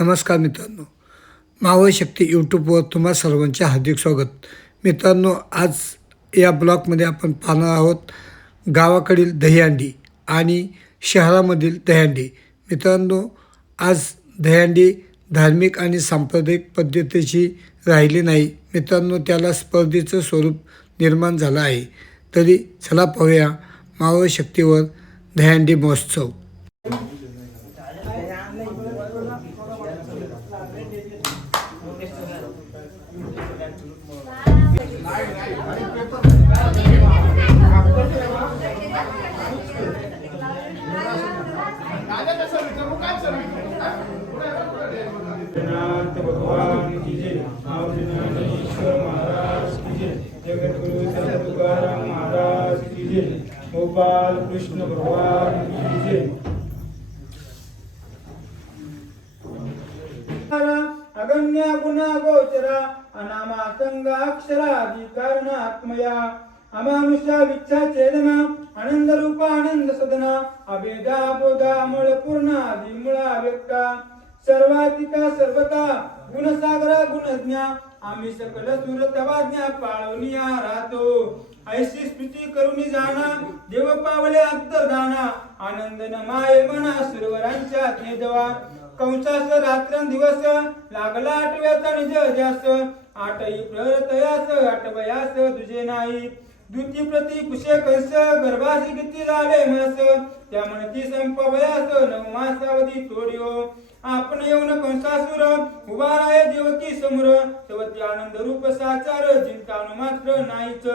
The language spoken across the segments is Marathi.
नमस्कार मित्रांनो. मावळ शक्ती यूट्यूबवर तुम्हा सर्वांचे हार्दिक स्वागत. मित्रांनो आज या ब्लॉगमध्ये आपण पाहणार आहोत गावाकडील दहीहंडी आणि शहरामधील दहीहंडी. मित्रांनो आज दहीहंडी धार्मिक आणि सांप्रदायिक पद्धतीची राहिली नाही. मित्रांनो त्याला स्पर्धेचं स्वरूप निर्माण झालं आहे. तरी चला पाहूया मावळ शक्तीवर दहीहंडी महोत्सव. कृष्ण भगवान की जय अगण्य गुणा गोचरा अनामा संग अक्षरादी कारणात्मया अमानुषा विच्छा चेदना आनंद रूपा आनंद सदना अभेदा बोधा मूळ पूर्ण मुळा व्यक्ता सर्वातिका सर्वता गुणसागरा गुणज्ञा आम्ही सकल सुरतवाज्ञा तवाज्ञा पाळवनिया राहतो ऐसी स्तुती करुनी जाणा देव पावले अंतर्धाना आनंद न माये मना सुरवरांच्या नेदवा कंसास रात्रं दिवस लागला आठव्याचा निज ध्यास आठही प्रहरतयास आठवयास तुझे नाही। द्विती प्रती कुशे कंस गर्भाशी किती झाले मास। त्या म्हणती संपवयास नऊ मासावधी तोडियो। आपण येऊन कंसासुर उभा राय देवकी समोर। तेव्हा आनंद रूप साचार चिंतानु मात्र नाहीच।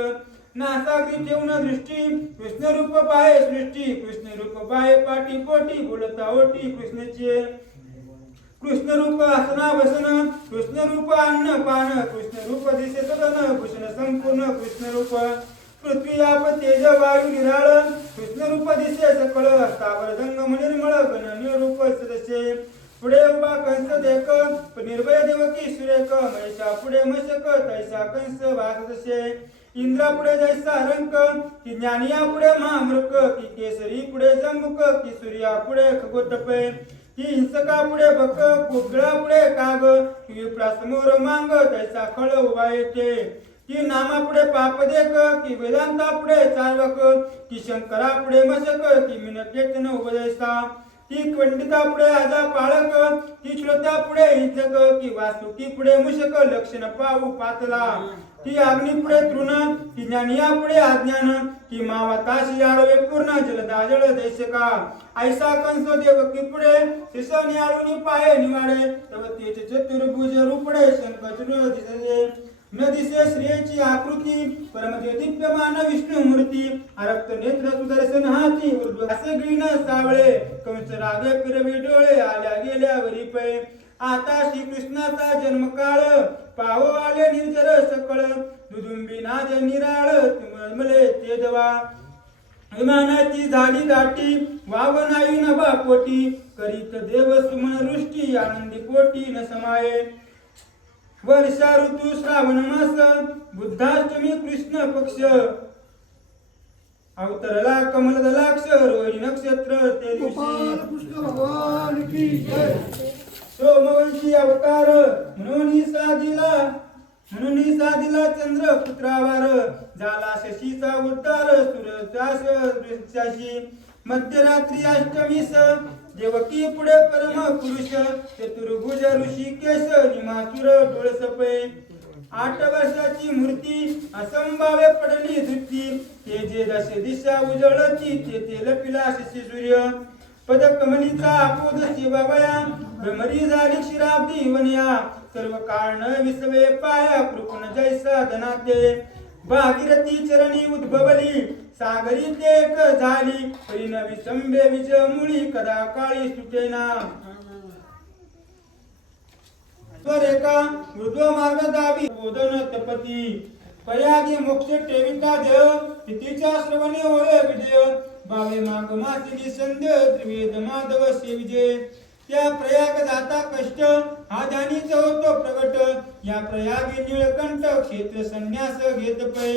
नासागरी ठेवून दृष्टी. कृष्ण रूप पाहे सृष्टी. कृष्ण रूप पाहे पाटी पोटी. बोलता ओटी कृष्णचे. कृष्ण रूप आसना बसन. कृष्ण रूप अन्न पान. कृष्ण रूप दिसे सदन कृष्ण संपूर्ण कृष्ण रूप पृथ्वी आप तेज वायू निराळ. कृष्ण रूप दिसे सकळ स्थावर जंगम निर्मळ. गणनीय रूप सदसे पुढे उभा कंस देख. निर्भय देवकी सुरेख. महिषा पुढे मशक. तैसा कंस वासदसे इंद्रा पुढे जैसा रंक की ज्ञानिया पुढे महामृक की केसरी पुढे जंबुक की सूर्या पुढे खगोतपे की हिंसका पुढे बक कुबळा पुढे काग की विप्रासमोर मांग तैसा खळ उभा येते. की नामा पुढे पापदेक की वेदांता पुढे चालवक की शंकरा पुढे मशक की मिनकेतन उपदेशा ती पंडिता पुढे आजा पाळक ती श्रोत्या पुढे हिंसक की वासुकी पुढे मुशक लक्षण पाहू पातला. ती अग्नी पुढे तृण ती ज्ञानिया पुढे अज्ञान की मावा ताशी आळवे पूर्ण जलदा जळ देशका. ऐसा कंस देव की पुढे शिस नियाळूनी पाये निवाडे तव तेचे चतुर्भुज रूपडे शंख दिसते न दिसे श्रेयची आकृती परमते दिव्यमान विष्णू मूर्ती अरक्त नेत्र सुदर्शन हाती असे ग्रीन सावळे कंस राग पिरवी डोळे आल्या गेल्या वरी पै. आता श्री कृष्णाचा जन्मकाळ पाहो आले निर्जर सकळ दुदुंबी नाद निराळ तुमले ते दवा विमानाची झाडी दाटी वाव नाही नभा पोटी करीत देव सुमन वृष्टी आनंदी पोटी न समाये. वर्षा ऋतू श्रावण मास बुद्धाष्टमी कृष्ण पक्ष. अवतरला कमल दलाक्ष रोहिणी नक्षत्र ते कृष्ण भगवान की जय. सोमवंशी अवतार म्हणून साधिला म्हणून साधिला चंद्र पुत्रावार. झाला शशीचा उद्धार सूर्याशी मध्यरात्री अष्टमीस देवकी पुढे परम पुरुष चतुर्भुज ऋषिकेश निमासुर डोळसपे. आठ वर्षाची मूर्ती असंभाव्य पडली धुती. ते जे दश दिशा उजळती ते ते लपिला शशी सूर्य. पदकमलीचा आपोद शिवावया भ्रमरी झाली शिराब्दी वनया सर्व कारण विसवे पाया कृपण जैसा धनाते. भागीरथी चरणी उद्भवली सागरी टेक झाली. परिणवी संभे विच मुळी कदा काळी सुटेना स्वरेखा मृदव मार्ग दावी बोधन तपती. पयागी मोक्ष टेविता देव तिथीच्या श्रवणे ओळे विजय. बावे माग मासिनी संध्य त्रिवेद माधव से त्या प्रयाग जाता कष्ट हा ध्यानीच होतो प्रगट. या प्रयागी निळकंठ क्षेत्र संन्यास घेत पै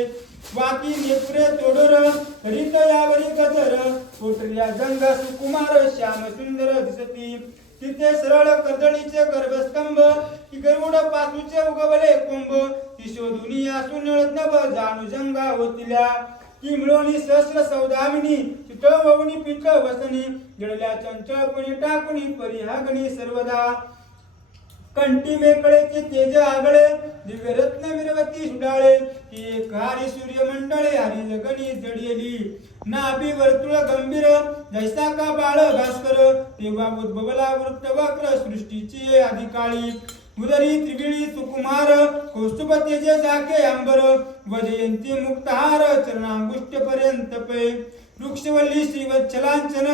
वाकी नेत्रे तोडर हरित यावरी गजर. कोटल्या जंगा सुकुमार श्याम सुंदर दिसती. तिथे सरळ कर्दळीचे गर्भस्तंभ की गरुड पासूचे उगवले कुंभ ती शोधुनी असून नळत नभ जाणू जंगा होतिल्या. ती मिळवणी सहस्र सौदामिनी चितळ ववनी पितळ वसनी जडल्या चंचळपणी टाकुनी परिहागणी सर्वदा. कंटी मेकळेचे तेज आगळे दिव्य रत्न मिरवती सुडाळे ती एक हारी सूर्य मंडळे हरी जगणी जडियली. नाभी वर्तुळ गंभीर जैसा का बाळ भास्कर तेव्हा उद्भवला वृत्त वक्र सृष्टीची अधिकाळी उदरी त्रिविळी सुकुमार कौस्तुभ जाके अंबर वजयंती मुक्तहार चरणांगुष्ट पर्यंत पे. वृक्षवल्ली श्रीवत्सलांचन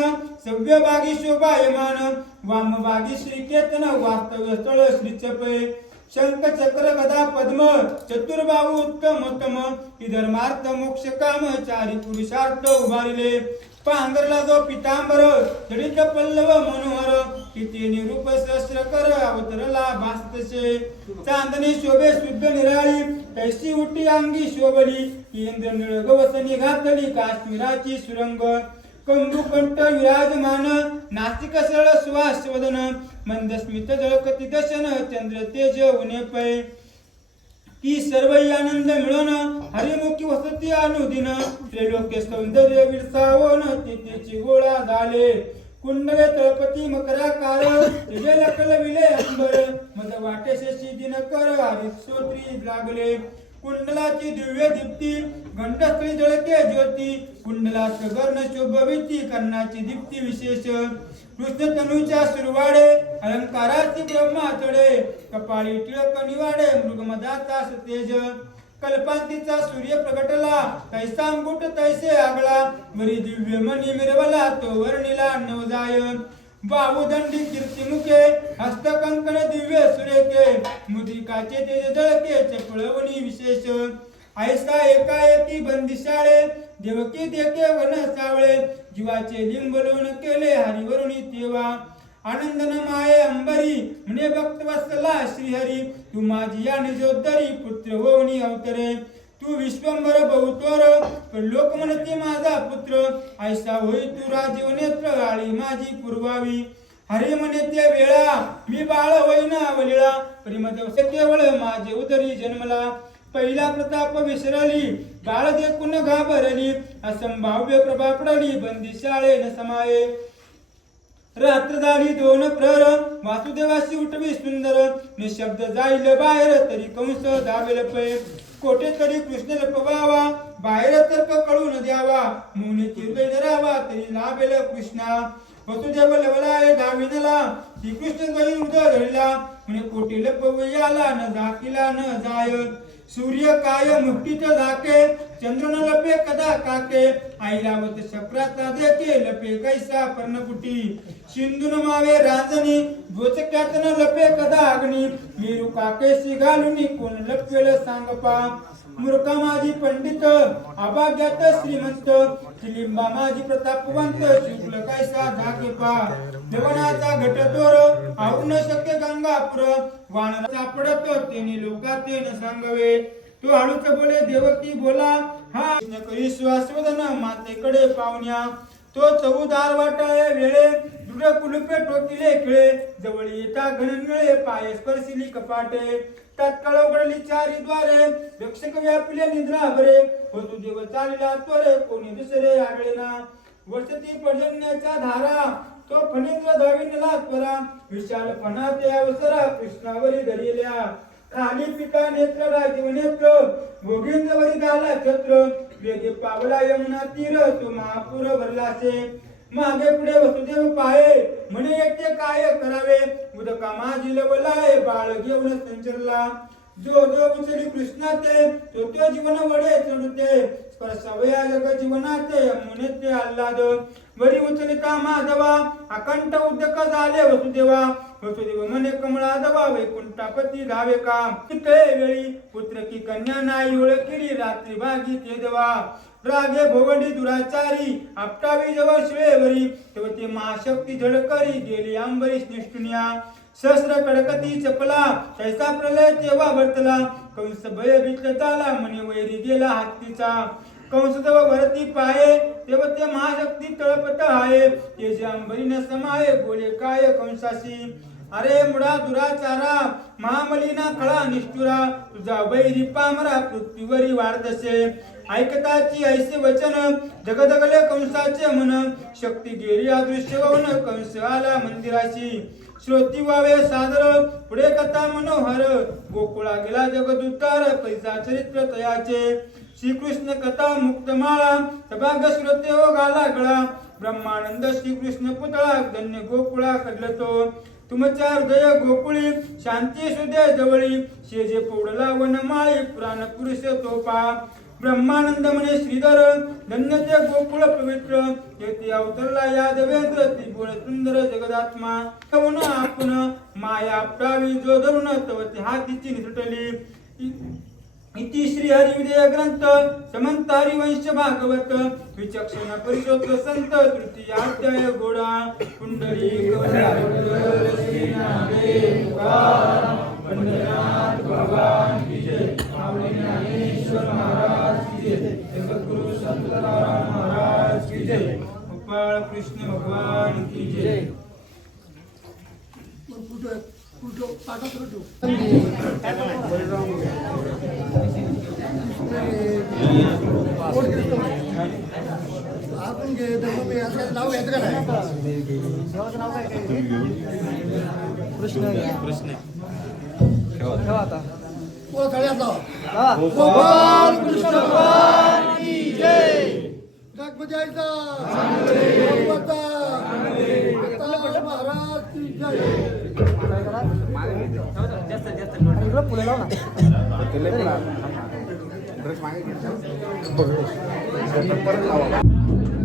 सव्य बागी शोभायमान वाम बागी श्रीकेतन वास्तव्य स्थळ श्रीचपे. शंख चक्र गदा पद्म चतुर्बाहू उत्तम उत्तम ही धर्मार्थ मोक्ष काम चारी पुरुषार्थ उभारिले. पांघरला जो पितांबर जडित पल्लव मनोहर किती निरूप सहस्र कर अवतरला भासतसे चांदणी शोभे शुद्ध निराळी तैसी उठी अंगी शोभली इंद्र निळगवसनी घातली काश्मीराची सुरंग. कंबू विराजमान नास्तिक सरळ सुवास वदन मंदस्मित जळकती दशन चंद्र तेज उने पै. की सर्व आनंद मिळून हरिमुखी वसती अनुदिन. त्रिलोक्य सौंदर्य विरसावून तिथेची गोळा झाले. कुंडले तळपती मकरा मकराकार तुझे लकल विले अंबर मद वाटे शशी दिनकर हरिश्रोत्री लागले. कुंडलाची दिव्य दीप्ती घंटस्थळी जळके ज्योती. कुंडला सगर्ण शोभविती कर्णाची दीप्ती विशेष. कृष्ण तनुच्या सुरवाडे अलंकाराची ब्रह्मा चढे कपाळी टिळक निवाडे मृगमदाचा तेज कल्पांतीचा सूर्य प्रगटला तैसा अंगुट तैसे आगळा. मरी दिव्य मनी मिरवला तो वर्णिला नवजायन. बाहुदंडी कीर्तिमुखे हस्तकंकण दिव्य सुरेखे. मुद्रिकाचे तेज जळके चपळवणी विशेष. ऐसा एकाएकी बंदिशाळे देवकी देखे वन सावळे जीवाचे लिंबलवण केले हरिवरुणी तेवा. आनंदन माये अंबरी म्हणे भक्त वत्सला श्रीहरी तू माझी या निजोद्धरी पुत्र होनी अवतरे. तू विश्वंभर बहुतोर पण लोक म्हणते माझा पुत्र. ऐसा होई तू राजीव नेत्र आळी माझी पुरवावी. हरे म्हणे ते वेळा मी बाळ होईना वलिळा. परिमद केवळ माझे उदरी जन्मला. पहिला प्रताप विसरली बाळ देखून घाबरली. असंभाव्य प्रभा पडली बंदी शाळे न समाये. रात्र झाली दोन प्रर वासुदेवाशी उठवी सुंदर. निशब्द जाईल बाहेर तरी कंस धावेल पै. कोठे तरी कृष्ण लपवावा बाहेर तर्क कळून द्यावा. मुनी चिरले धरावा तरी लाभेल कृष्णा. वसुदेव लवलाय धाविनला श्रीकृष्ण गई उदय धरला म्हणे कोटी लपवयाला न झाकीला न जायत. सूर्य काय मुक्तीचे झाके चंद्र न लपे कदा काके ऐरावत शक्राचा देके लपे कैसा पर्णकुटी. सिंधुन मावे रांजणी भोचक्यातन लपे कदा अग्नी मेरू काकेशी घालुनी कोण लपवेल सांगपा. मूर्खा माझी पंडित अभाग्यात श्रीमंत लिंबा माझी प्रतापवंत शुक्ल कैसा झाकेपा देवनाचा घटतोर आवून शक्य गंगापुर. वाणर सापडत तेने लोकाते न सांगवे. तो हळूच बोले देवकी बोला. हा कृष्ण करी श्वासवदन मातेकडे पाहुण्या. तो चौदार वाटाय वेळे दृढ कुलुपे टोकिले खिळे. जवळ येता घनमिळे पाय स्पर्शिली कपाटे. तत्काळ उघडली चारी द्वारे. रक्षक व्यापिले निद्रा भरे. होतो देव चालला त्वरे कोणी दुसरे आढळेना. वर्षती पर्जन्याच्या धारा तो फणेंद्र धाविनला त्वरा. विशाल फणा ते अवसरा कृष्णावरी धरिल्या. खाली पिता नेत्र राजीव नेत्र. भोगेंद्रवरी झाला छत्र. वेगे पावला यमुना तीर तो महापूर भरलासे. मागे पुढे वसुदेव पाये म्हणे एकटे काय करावे? उदका माझी लवलाय बाळ घेऊन संचरला. जो जो उचली कृष्णाते तो तो जीवन वडे चढते. स्पर्शवया जग जीवनाते मुने ते आल्हाद. वरी उचलिता माधवा अकंठ उद्यक झाले वसुदेवा. वसुदेव मने कमळा दवा वैकुंठापती धावे का ते वेळी पुत्र की कन्या नाही ओळखिली रात्री भागी ते देवा. रागे भोवंडी दुराचारी आपटावी जवळ शिळेवरी तेव्हा ते महाशक्ती झडकरी गेली अंबरीश निष्ठुनिया. शस्त्र कडकती चपला तैसा प्रलय तेव्हा भरतला कंस भयभीत झाला म्हणे वैरी गेला हत्तीचा. कंसदेव भरती पाये तेव्हा ते महाशक्ती तळपत आहे. ते जे अंबरीन समाये बोले काय कंसाशी? अरे मुडा दुराचारा महामलिना खळा निष्ठुरा. तुझा वैरी पामरा पृथ्वीवरी वाढतसे ऐकताची ऐसे वचन जगदगले कंसाचे मन. शक्ती गेली अदृश्य होऊन कंस आला मंदिराशी. श्रोती व्हावे सादर पुढे कथा मनोहर. गोकुळा गेला जगदुतार पैसा चरित्र तयाचे. श्रीकृष्ण कथा मुक्तमाळा सभाग श्रोते हो गाला गळा. ब्रह्मानंद श्रीकृष्ण पुतळा धन्य गोकुळा कडलतो तुमच्या हृदय गोकुळी शांती सुदे जवळी. शेजे पोडला वनमाळी पुराण पुरुष तोपा. ब्रह्मानंद म्हणे श्रीधर धन्य ते गोकुळ पवित्र येथे अवतरला या देवेंद्र त्रिगुण सुंदर जगदात्मा. ठेवून आपण माया प्रावी जो धरून तव ते हातीची निसटली. इति श्री हरिविदय ग्रंथ समंत हरिवंश भागवत विचक्षण परिशोध संत तृतीय अध्याय गोडा कुंडली भगवान विजय तुम्ही घेऊन प्रश्न प्रश्न ठेवा आता गोपाल कृष्ण भगवान परत लावा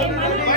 Amen.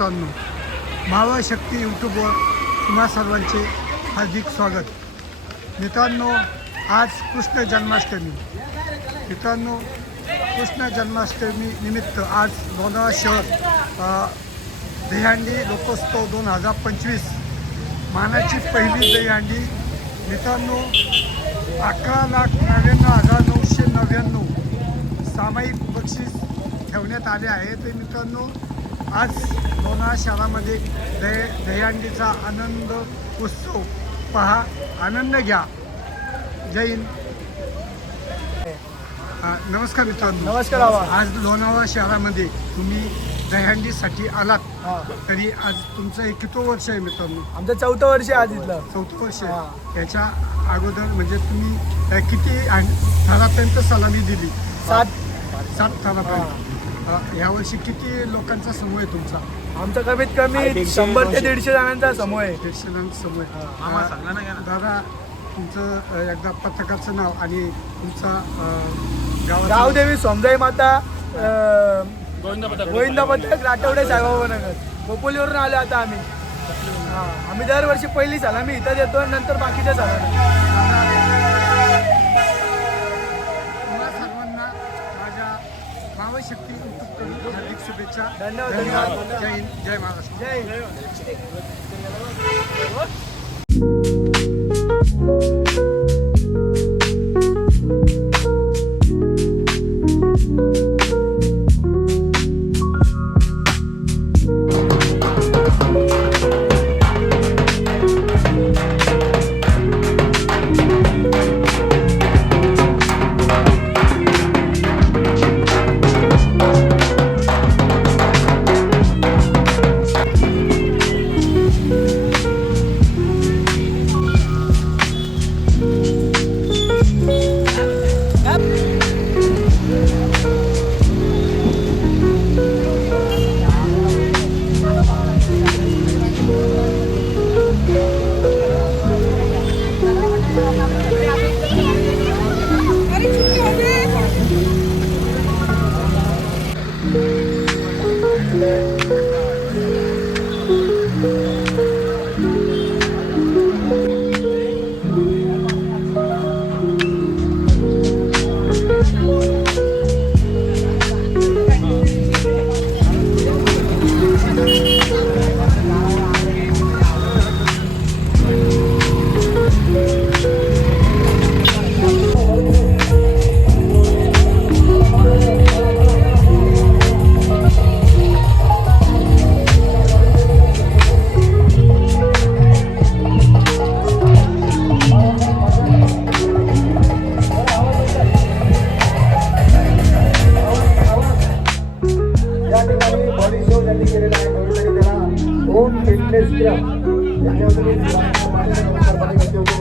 नमस्कार मावा शक्ती यूट्यूबवर तुम्हा सर्वांचे हार्दिक स्वागत. मित्रांनो आज कृष्ण जन्माष्टमी. मित्रांनो कृष्ण जन्माष्टमी निमित्त आज लोणावळा शहर दहीहंडी लोकोत्सव दोन हजार पंचवीस मानाची पहिली दहीहंडी. मित्रांनो अकरा लाख नव्याण्णव हजार नऊशे नव्याण्णव सामायिक बक्षीस ठेवण्यात आले आहे. ते मित्रांनो आज लोणावळा शहरामध्ये दही दहीहंडीचा आनंद उत्सव. पहा आनंद घ्या. जय हिंद. अ, नमस्कार मित्रांनो. नमस्कार आज लोणावळा शहरामध्ये तुम्ही दहीहंडीसाठी आलात. तरी आज तुमचं हे किती वर्ष आहे मित्रांनो? आमचं चौथं वर्ष आहे आज इथलं. चौथं वर्ष. आहे. याच्या अगोदर म्हणजे तुम्ही किती थरापर्यंत सलामी दिली? सात. सात थरापर्यंत यावर्षी किती लोकांचा समूह आहे तुमचा? आमचा कमीत कमी शंभर ते दीडशे जणांचा समूह आहे. दीडशे जणांचा समूह आहे. दादा तुमचं एकदा पथकाचं नाव आणि तुमचा. गावदेवी सोमजाई माता गोविंदा पथक राठवडे साईबाबा नगर खोपोलीवरून आलो आता आम्ही. हा आम्ही दरवर्षी पहिली साल आम्ही इथं देतो आणि नंतर बाकीच्या सालाला भावशक्ती हार्दिक शुभेच्छा. धन्यवाद, धन्यवाद. जय हिंद. जय महाराष्ट्र. जय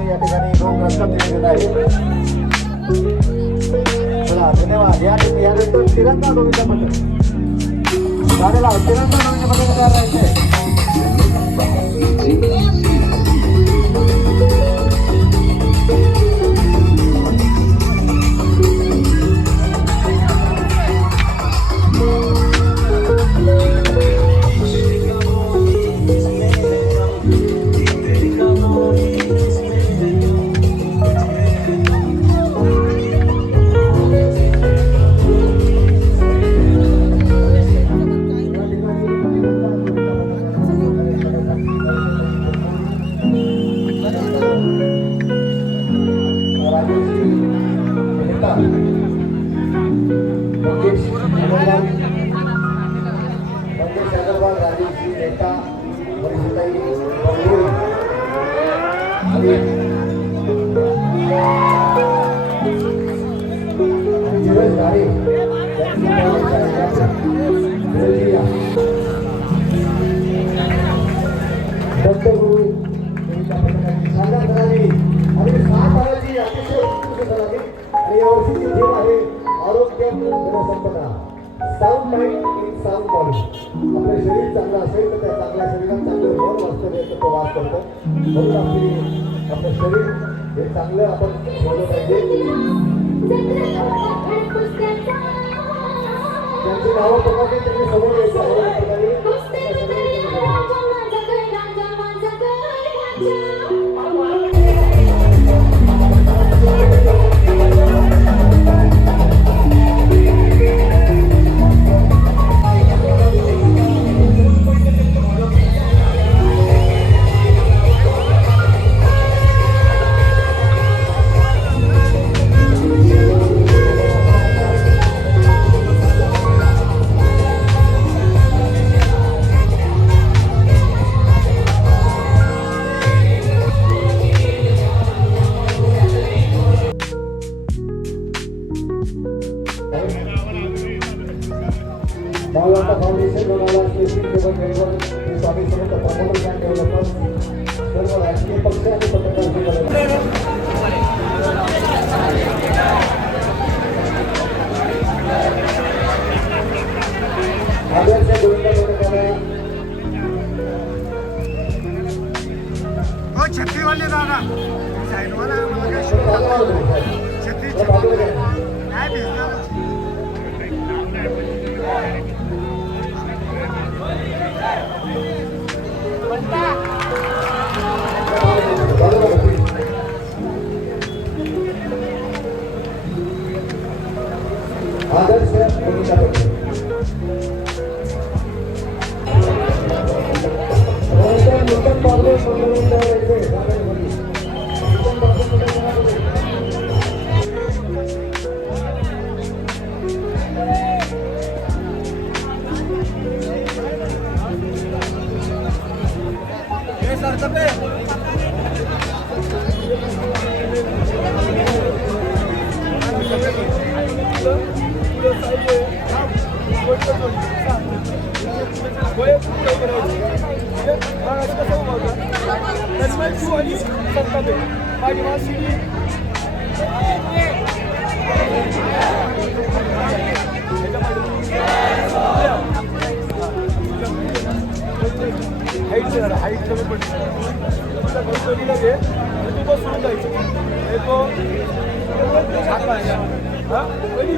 या ठिकाणी दोन रक्कम दिलेला आहे चला धन्यवाद. या ठिकाणी यानंतर तिरंगा गोविंद पथक गाड्याला तिरंगा तयार राहायचे या да म्हणून आपली आपलं शरीर हे चांगलं आपण ठेवलं पाहिजे. त्यांची नावं प्रकारे त्यांनी समोर यायचं. छत्ती वाले दादा साइड वाला छत्ती छत्ती है भेजना Others have छत्रीवाले दादा साईडवाला छत्री काय भेटणार आदर्श गोविंद नूतन बाबू मंगळूर हाईट जरा हाईट कमी पडली तुला गणपतीला घे आणि तू बसून जायचं हे तो आहे. कधी?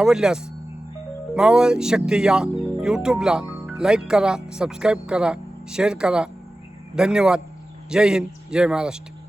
आवडल्यास मावळ शक्ती या यूट्यूबला लाईक करा सबस्क्राईब करा शेअर करा. धन्यवाद. जय हिंद जय महाराष्ट्र.